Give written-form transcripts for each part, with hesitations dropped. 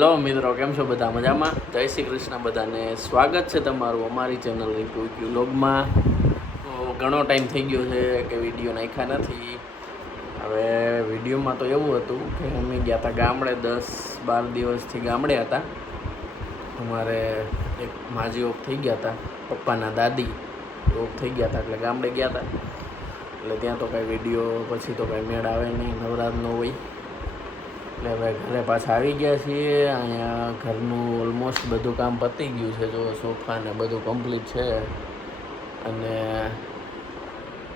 Hello મિત્રો, કેમ છો બધા? મજામાં? જય શ્રી કૃષ્ણ બધાને. સ્વાગત છે તમારું અમારી ચેનલ રિવ્યુ વ્લોગમાં. તો ઘણો ટાઈમ થઈ ગયો છે કે વિડીયો નાખ્યા નથી. હવે વિડીયોમાં તો એવું હતું કે અમે ગયા હતા ગામડે, 10-12 દિવસથી ગામડે હતા. અમારે એક માજી ઓફ થઈ ગયા હતા, પપ્પાના દાદી ઓફ થઈ ગયા હતા, એટલે ગામડે ગયા હતા. એટલે ત્યાં તો કાંઈ વિડીયો પછી તો કાંઈ મેળ આવે નહીં, નવરાત ન હોય. એટલે હવે ઘરે પાછા આવી ગયા છીએ. અહીંયા ઘરનું ઓલમોસ્ટ બધું કામ પતી ગયું છે. જો સોફા ને બધું કમ્પ્લીટ છે અને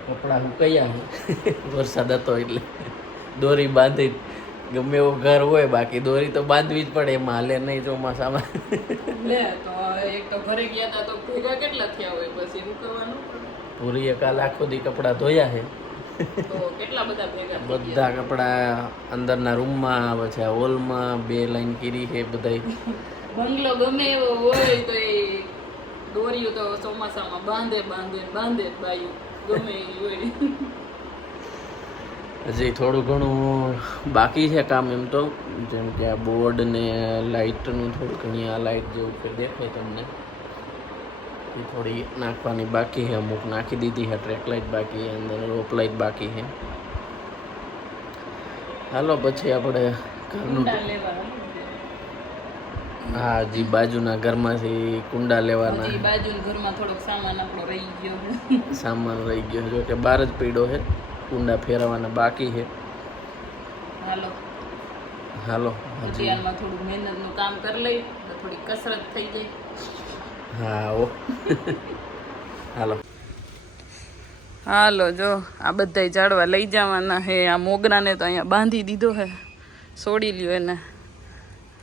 કપડાં સુકાયા છે. વરસાદ હતો એટલે દોરી બાંધી, ગમે એવું ઘર હોય બાકી દોરી તો બાંધવી જ પડે, એમાં હાલે નહીં ચોમાસામાં. લે તો એક તો ઘરે ગયા હતા તો ભેગા કેટલા થયા હોય, પછી સુકવવાનું પૂરી કાલ આખો દી કપડાં ધોયા છે. તો કેટલા બધા ભેગા થઈ ગયા? બધા કપડાં અંદરના રૂમમાં, પછી હોલમાં 2 લાઈન કીરી છે બધાય. બંગલો ગમે એવો હોય તો એ દોરીઓ તો ચોમાસામાં બાંધે બાયું ગમે એ હોય. હજી થોડું ઘણું બાકી છે કામ એમ તો, જેમ કે આ બોર્ડ ને લાઇટનું થોડું ઘણી, આ લાઇટ જેવું કે દેખાય તમને, એ થોડી નાખવાની બાકી છે. અમુક નાખી દીધી છે, ટ્રેક લાઇટ બાકી છે, અંદર રોપ લાઇટ બાકી છે. હાલો પછી આપણે ઘરનું, હા જી બાજુના ઘરમાંથી કુંડા લેવાના. બાજુના ઘરમાં થોડોક સામાન આપણો રહી ગયો, સામાન રહી ગયો, જો કે બહાર જ પડ્યો છે. કુંડા ફેરવવાના બાકી છે. હાલો હજી હાલમાં થોડું મહેનતનું કામ કરી લઈ તો થોડી કસરત થઈ જાય. હા ઓ હાલો જો આ બધા ઝાડવા લઈ જવાના હે. આ મોગરાને તો અહીંયા બાંધી દીધો હે, છોડી લ્યો એને.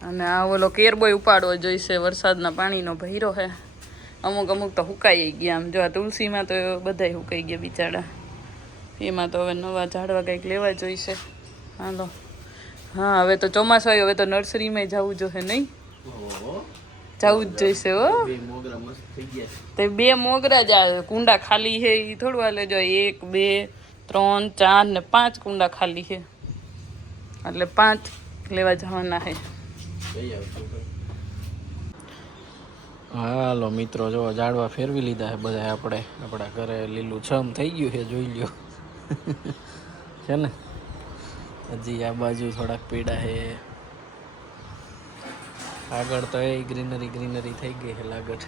અને આ ઓલો કેરબોય ઉપાડવો જોઈશે, વરસાદના પાણીનો ભર્યો હે. અમુક તો હુકાઈ ગયા. આમ જો આ તુલસીમાં તો બધાય હુકાઈ ગયા બિચારા. એમાં તો હવે નવા ઝાડવા કંઈક લેવા જોઈશે. હાલો હા, હવે તો ચોમાસું આવ્યું, હવે તો નર્સરીમાં જવું જોઈએ નહીં? જવું જ જોઈશે હો. તો 2 મોગરા જ આ કુંડા ખાલી છે, એ થોડું હાલે. જો 1 2 3 4 ને 5 કુંડા ખાલી છે, એટલે 5 લેવા જવાના છે. હાલો મિત્રો, જો ઝાડવા ફેરવી લીધા છે બધા આપણે. આપણા ઘરે લીલું છમ થઈ ગયું છે, જોઈ લ્યો છે ને. હજી આ બાજુ થોડાક પીડા છે, આગળ તો એ ગ્રીનરી થઈ ગઈ છે લાગત.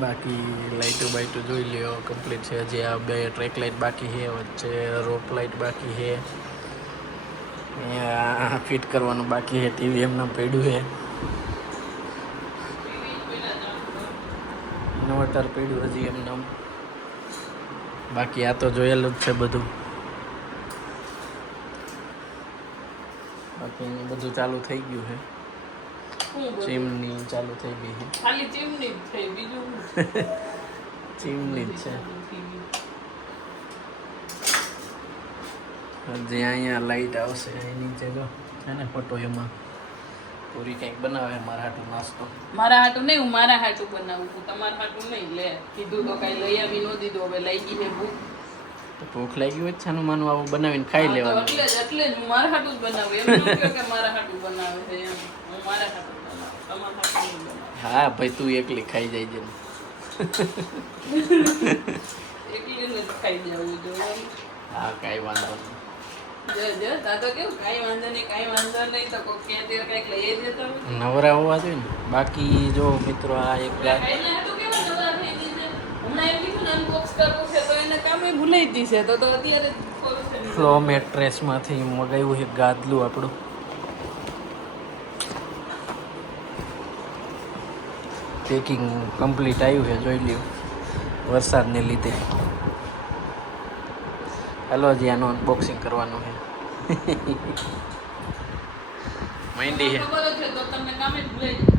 બાકી લાઇટો બાઇટો જોઈ લ્યો કમ્પ્લીટ છે. હજી આ 2 ટ્રેક લાઇટ બાકી છે, વચ્ચે રોપ લાઇટ બાકી છે, અહીંયા ફિટ કરવાનું બાકી છે. ટીવી એમને પડ્યું છે, ઇન્વર્ટર પડ્યું હજી એમને. બાકી આ તો જોયેલું જ છે બધું. બાકી બધું ચાલુ થઈ ગયું છે. ચીમની ચાલુ થઈ ગઈ છે, ખાલી ચીમની જ થઈ, બીજું ચીમની જ છે. હજી અહીંયા લાઈટ આવશે, અહીં નીચે જો છે ને ફોટો, એમાં પૂરી કંઈક બનાવે મારા હાટું નાસ્તો. મારા હાટું નહીં, હું મારા હાટું બનાવું છું, તમારા હાટું નહીં. લે કીધું તો કઈ લઈ આવી ન દીધું, હવે લઈ ગઈ છે ભૂખ. તો ભૂખ લાગી હોય છાનું માનું આવું બનાવીને ખાઈ લેવાનું. એટલે જ હું મારા હાટું જ બનાવું, એમ ન કહો કે મારા હાટું બનાવે છે એમ. હું મારા હાટું બનાવું, તમારા હાટું નહીં બનાવું. હા ભાઈ, તું એકલી ખાઈ જાય છે. એકલી જ ખાઈ જવું જોઈએ. હા કાંઈ વાંધો નહીં. જો તા તો કેવું કાંઈ વાંધો નહીં તો કોઈ ક્યાં ત્યારે કંઈક લઈ જતા હોય. નવરા હોવા જોઈએ ને. બાકી જો મિત્રો, આ એક ભૂલાઈ દીશે તો અત્યારે ફ્લો મેટ્રેસમાંથી મગાવ્યું છે ગાદલું આપણું. પેકિંગ કમ્પ્લીટ આવ્યું છે, જોઈ લ્યો વરસાદને લીધે. હાલો હજી આનું અનબોક્સિંગ કરવાનું છે.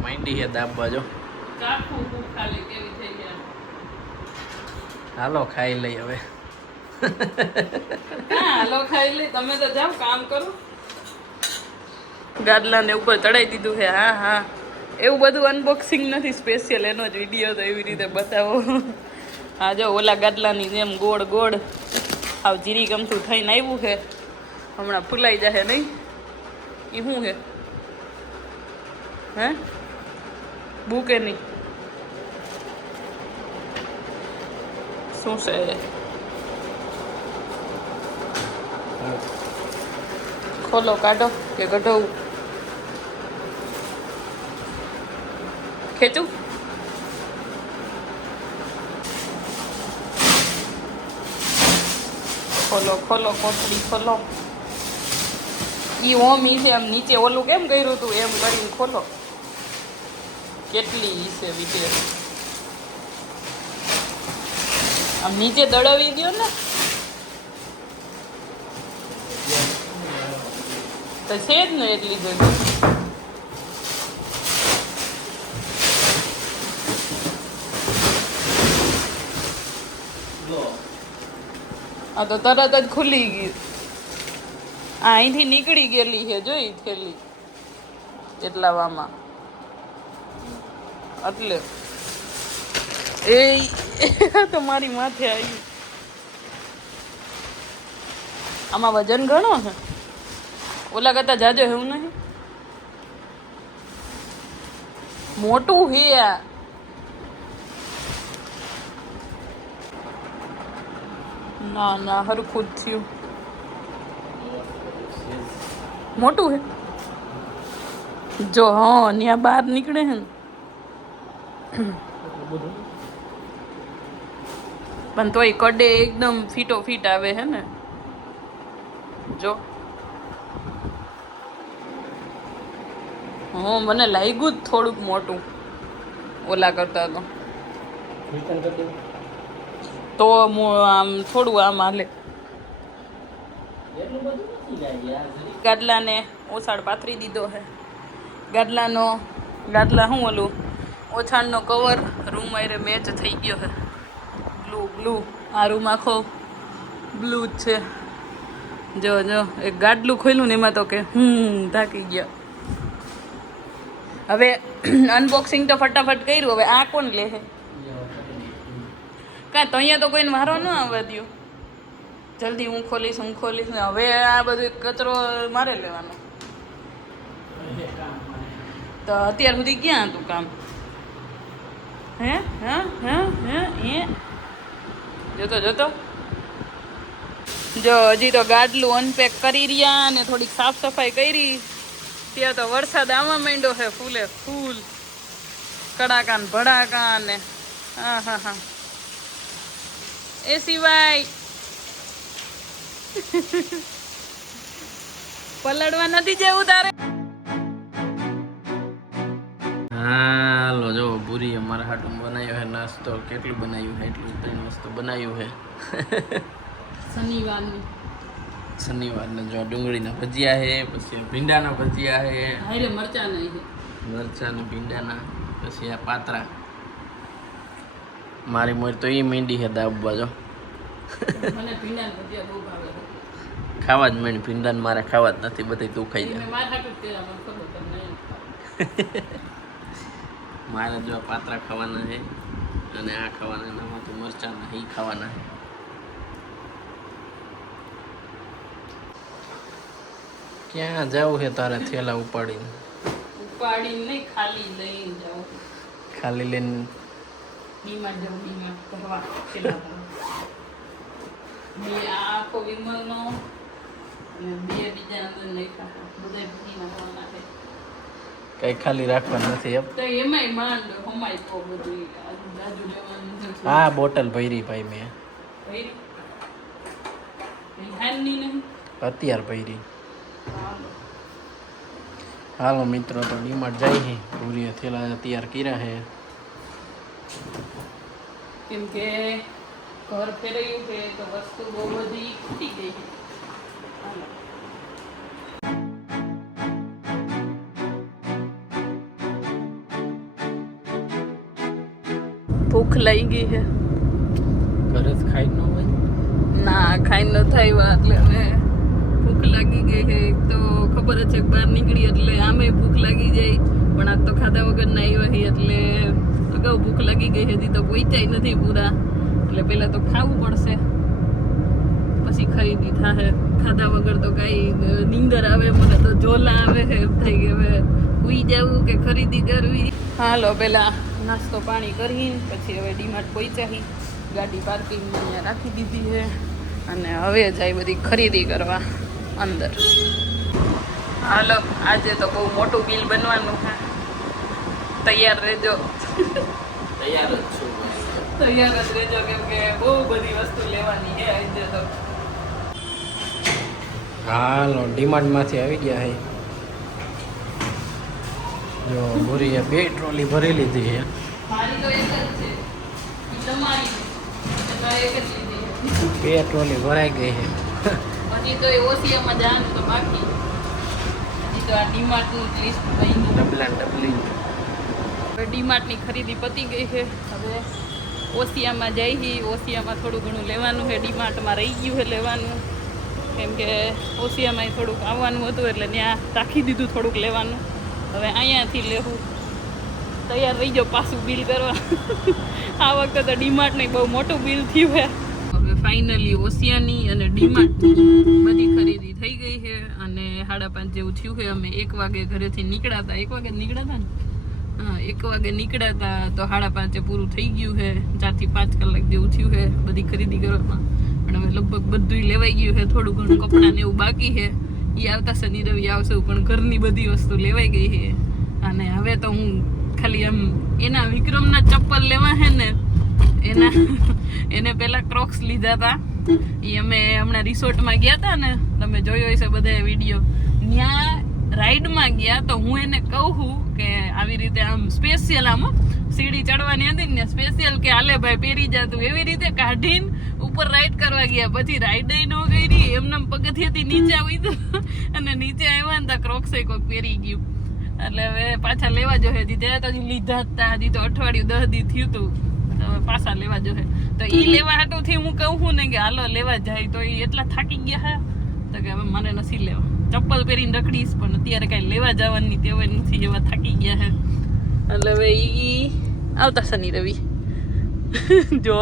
માંડી છે દાબવા જો. હાલો ખાઈ લઈ હવે. હાલો ખાઈ લઈ, તમે તો જાઓ કામ કરો. ગાદલાને ઉપર ચડાઈ દીધું છે. હા એવું બધું અનબોક્સિંગ નથી, સ્પેશિયલ એનો જ વિડીયો તો એવી રીતે બતાવો. હા જો ઓલા ગાદલાની જેમ ગોળ આવ જીરી ગમતું થઈને આવ્યું છે. હમણાં ફૂલાઈ જશે નહીં, એ શું હે હે બુક એ નહીં શું છે ખોલો કાઢો કે કઢાવું ખેંચું ખોલો ખોલો કોથળી ખોલો ઈ ઓમ ઈ છે એમ નીચે ઓલું કેમ કર્યું તું એમ કરીને ખોલો કેટલી ઈ છે વિશે આમ નીચે દળાવી દો ને તો છે જ ને એટલી બધી આ તો તરત જ ખુલી ગઈ અહીંથી નીકળી ગયેલી છે જોઈ થેલી એટલાવામાં એટલે એ તો મારી માથે આવી આમાં વજન ઘણો છે ઓલા કરતા જાજો એવું નહીં મોટું હે આ ના ના હરખું જ થયું મોટું હે જો હા ત્યાં બહાર નીકળે હે ને પણ તોય કડે એકદમ ફીટો ફીટ આવે હે ને જો હા મને લાગ્યું જ થોડુંક મોટું ઓલા કરતા તો આમ થોડું આમ હાલે ગાડલાને ઓછાડ પાથરી દીધો હે ગાડલા શું ઓલું ઓછાડનો કવર રૂમ આરે મેચ થઈ ગયો હે બ્લુ આ રૂમ આખો બ્લુ જ છે જો એક ગાડલું ખોલ્યું ને એમાં તો કે ઢાંકી ગયા હવે અનબોક્સિંગ તો ફટાફટ કર્યું હવે આ કોણ લે હે કાં તો અહીંયા તો કોઈને વારો ન આવવા દો જલ્દી હું ખોલીશ ને હવે આ બધું કચરો મારે લેવાનો તો અત્યાર સુધી ક્યાં હતું કામ હે જોતો જો હજી તો ગાડલું અનપેક કરી રહ્યા ને થોડીક સાફ સફાઈ કરી ત્યાં તો વરસાદ આવવા માંડ્યો છે ફૂલે ફૂલ કડાકા ને ભડાકા ને હા એ સિવાય પલળવા નથી જવું તારે હાલો જો પૂરી અમારા હાટું બનાવ્યો છે નાસ્તો કેટલું બનાવ્યું છે એટલું 3 વસ્તુ બનાવ્યું છે શનિવારને જો ડુંગળીના ભજીયા છે પછી ભીંડાના ભજીયા છે હારે મરચાના ભીંડાના પછી આ પાતરા મારી મોર તો એ મીંડી છે દાબવા જો મને ભીંડાના ભજીયા બહુ ભાવે ખાવા જ માંડ ભીંડાને મારે ખાવા જ નથી બધી તું ખાઈ જાય મારે જો પાતરા ખાવાના છે અને આ ખાવાના એનામાં તો મરચાના એ ખાવાના છે ક્યાં જવું છે તારે થેલા ઉપાડીને નહીં ખાલી લઈને જાઉં ખાલી લઈને ડીમાં જાઉં ડીમાં ભરવા થેલા બે આખો વિમલનો અને બે બીજા અંદર નહીં ખાવા બધા ભીના કરવાના છે કઈ ખાલી રાખવાનું નથી એમ તો એમાંય માંડ હમાય તો બધું આજુ લેવાનું હા બોટલ ભરી ભાઈ મેં અત્યાર ભરી હાલો મિત્રો તો ડીમાર્ટ જાય પૂરી થેલા તૈયાર કર્યા છે કેમ કે ઘર ફેરવ્યું છે તો વસ્તુ બહુ બધી ખૂટી ગઈ છે ભૂખ લાગી ગઈ છે ઘરે જ ખાઈ ન હોય ના ખાઈ ન થાય એટલે હવે ભૂખ લાગી ગઈ છે એક તો ખબર જ છે કે બહાર નીકળી એટલે આમે ભૂખ લાગી જાય પણ આજ તો ખાધા વગર ના આવ્યા એટલે અગાઉ ભૂખ લાગી ગઈ હતી તો પહોંચાય નથી પૂરા એટલે પહેલાં તો ખાવું પડશે પછી ખરીદી થાય ખાધા વગર તો કાંઈ નીંદર આવે, મને તો ઝોલા આવે, એમ થઈ કે હવે ઉઈ જવું કે ખરીદી કરવી. હાલો પેલા નાસ્તો પાણી કરીને પછી હવે ડીમાર્ટ પહોંચ્યા, ગાડી પાર્કિંગમાં અહીંયા રાખી દીધી છે અને હવે જાય બધી ખરીદી કરવા અંદર. હાલો આજે તો બહુ મોટું બિલ બનવાનું છે, તૈયાર રહેજો. તૈયાર જ છું. તૈયાર જ રહેજો કેમ કે બહુ બધી વસ્તુ લેવાની છે આજે તો. હાલો ડીમાર્ટમાંથી આવી ગયા છે. જો બોરીએ 2 ટ્રોલી ભરી લીધી છે. મારી તો એક જ છે, ઈ તમારી તો એક જ લીધી. 2 ટ્રોલી ભરાઈ ગઈ છે. હજી તો એ ઓસિયામાં જવાનું તો બાકી. હજી તો આ ડીમાર્ટનું લિસ્ટ બન્યું. ડબલા ડબલી. હવે ડીમાર્ટની ખરીદી પતી ગઈ છે. હવે ઓસિયામાં જઈએ. ઓસિયામાં થોડું ઘણું લેવાનું છે, ડીમાર્ટમાં રહી ગયું છે લેવાનું, કેમ કે ઓસિયામાં થોડુંક આવવાનું હતું એટલે ત્યાં રાખી દીધું થોડુંક લેવાનું. હવે અહીંયાથી લેવું. તૈયાર રહી જાઓ પાછું બિલ કરવા. આ વખતે તો ડીમાર્ટનું બહુ મોટું બિલ થયું છે. હવે ફાઇનલી ઓસિયાની અને ડીમાર્ટ બધી ખરીદી થઈ ગઈ છે અને 5:30 જેવું થયું છે. અમે 1 વાગે ઘરેથી નીકળ્યા હતા. 1 વાગે નીકળ્યા હતા ને? હા, 1 વાગે નીકળ્યા હતા તો 5:30 પૂરું થઈ ગયું છે. 4 થી 5 કલાક જેવું થયું છે બધી ખરીદી કરવામાં. પણ હવે લગભગ બધું લેવાઈ ગયું છે. થોડું ઘણું કપડાં ને એવું બાકી છે, એ આવતા શનિ રવિ આવશે, પણ ઘરની બધી વસ્તુ લેવાઈ ગઈ છે. અને હવે તો હું ખાલી આમ એના વિક્રમના ચપ્પલ લેવા છે ને, એને પેલા ક્રોક્સ લીધા હતા. એ અમે હમણાં રિસોર્ટમાં ગયા હતા ને, તમે જોયો હશે બધા વિડીયો, ત્યાં રાઈડમાં ગયા તો હું એને કહું કે આવી રીતે આમ સ્પેશિયલ આમ સીડી ચડવાની હતી ને સ્પેશિયલ કે હાલે ભાઈ પહેરી જતું, એવી રીતે કાઢીને ઉપર રાઈડ કરવા ગયા. પછી રાઈડ ન કરી, એમને પગથિયાથી નીચે આવી તો અને નીચે આવ્યા ને તો ક્રોક્સે કોઈક પહેરી ગયું. એટલે હવે પાછા લેવા જોઈએ. ત્યાં તો હજી લીધા હતા, હજી તો અઠવાડિયું 10 દી થયું હતું, પાછા લેવા જોઈએ. તો એ લેવા હાટુથી હું કહું ને કે હાલો લેવા જાય, તો એ એટલા થાકી ગયા હા તો કે હવે મને નથી લેવા. ચપ્પલ પહેરીને રખડીશ પણ અત્યારે કાંઈ લેવા જવાની તેવાય નથી, એવા થાકી ગયા છે. એટલે હવે ઈ આવતા શનિ રવિ જો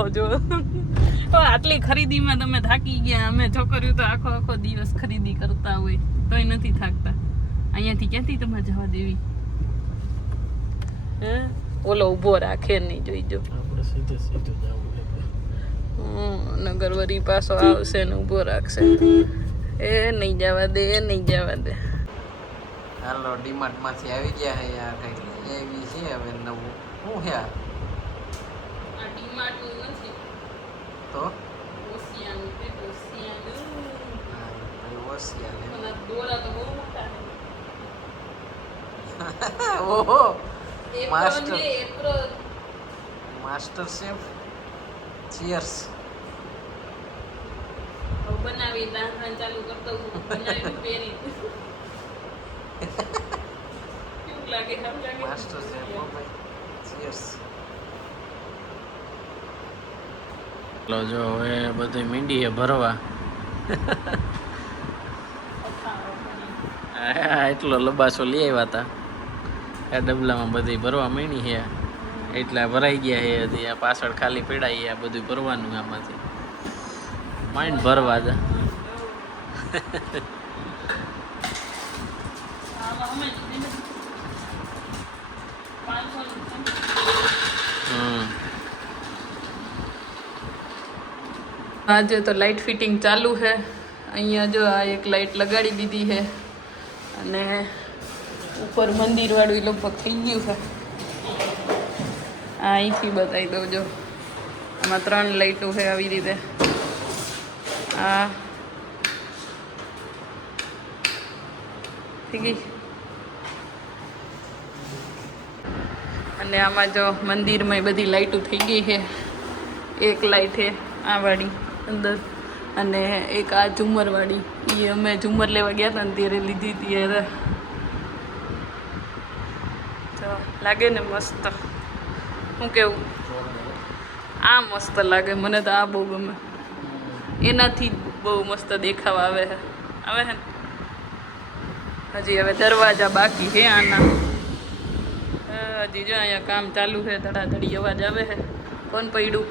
આટલી ખરીદીમાં તમે થાકી ગયા. અમે છોકરીઓ તો આખો દિવસ ખરીદી કરતા હોય તોય નથી થાકતા. અહીંયાથી ક્યાંથી તમારે જવા દેવી? હે ઓલો ઊભો રાખે નહીં, જોઈજો. આપણે સીધે સીધું જવું. નગરવરી પાછો આવશે ને ઊભો રાખશે. એ નહીં જવા દે, નહીં જવા દે. હાલો ડીમાર્ટમાંથી આવી ગયા છે. આ કંઈક લઈ આવી છે હવે નવું. શું છે આ? ડીમાર્ટનું નથી તો ઓસિયાનું છે. ઓસિયા ઓલા દોરા તો બહુ મોટા છે. ઓહો, માસ્ટર માસ્ટર શેફ. ચીયર્સ. બનાવી નાખવાનું ચાલુ કરતો હું, બનાવીને પહેરી. કેવું લાગે? Master chef. ઓ ભાઈ, ચીયર્સ. લો જો હવે બધું મીંડી હે ભરવા. એટલો લબાસો લઈ આવ્યા હતા. આ ડબલામાં બધી ભરવા માંડી છે. એટલા ભરાઈ ગયા છે. હજી આ પાછળ ખાલી પડાય, આ બધું ભરવાનું આમાંથી. માઇન્ડ ભરવા દે. આજે તો લાઇટ ફિટિંગ ચાલુ છે. અહીંયા જો આ એક લાઇટ લગાડી દીધી છે અને ઉપર મંદિર વાળું લગભગ થઈ ગયું છે. આ અહીંથી બતાવી દઉં. જો આમાં 3 લાઇટો છે આવી રીતે. આ થઈ ગઈ. અને આમાં જો મંદિરમાં બધી લાઇટો થઈ ગઈ છે. એક લાઇટ છે આ વાળી અંદર અને એક આ ઝુમર વાળી. એ અમે ઝુમર લેવા ગયા હતા ને ત્યારે લીધી ત્યારે. તો લાગે ને મસ્ત? શું કેવું? આ મસ્ત લાગે મને તો. આ બહુ ગમે. એનાથી બહુ મસ્ત દેખાવા આવે છે. આવે છે ને? હજી હવે દરવાજા બાકી છે આના. હજી જો અહીંયા કામ ચાલુ છે. ધડાધડી અવાજ આવે છે. કોણ પડ્યું?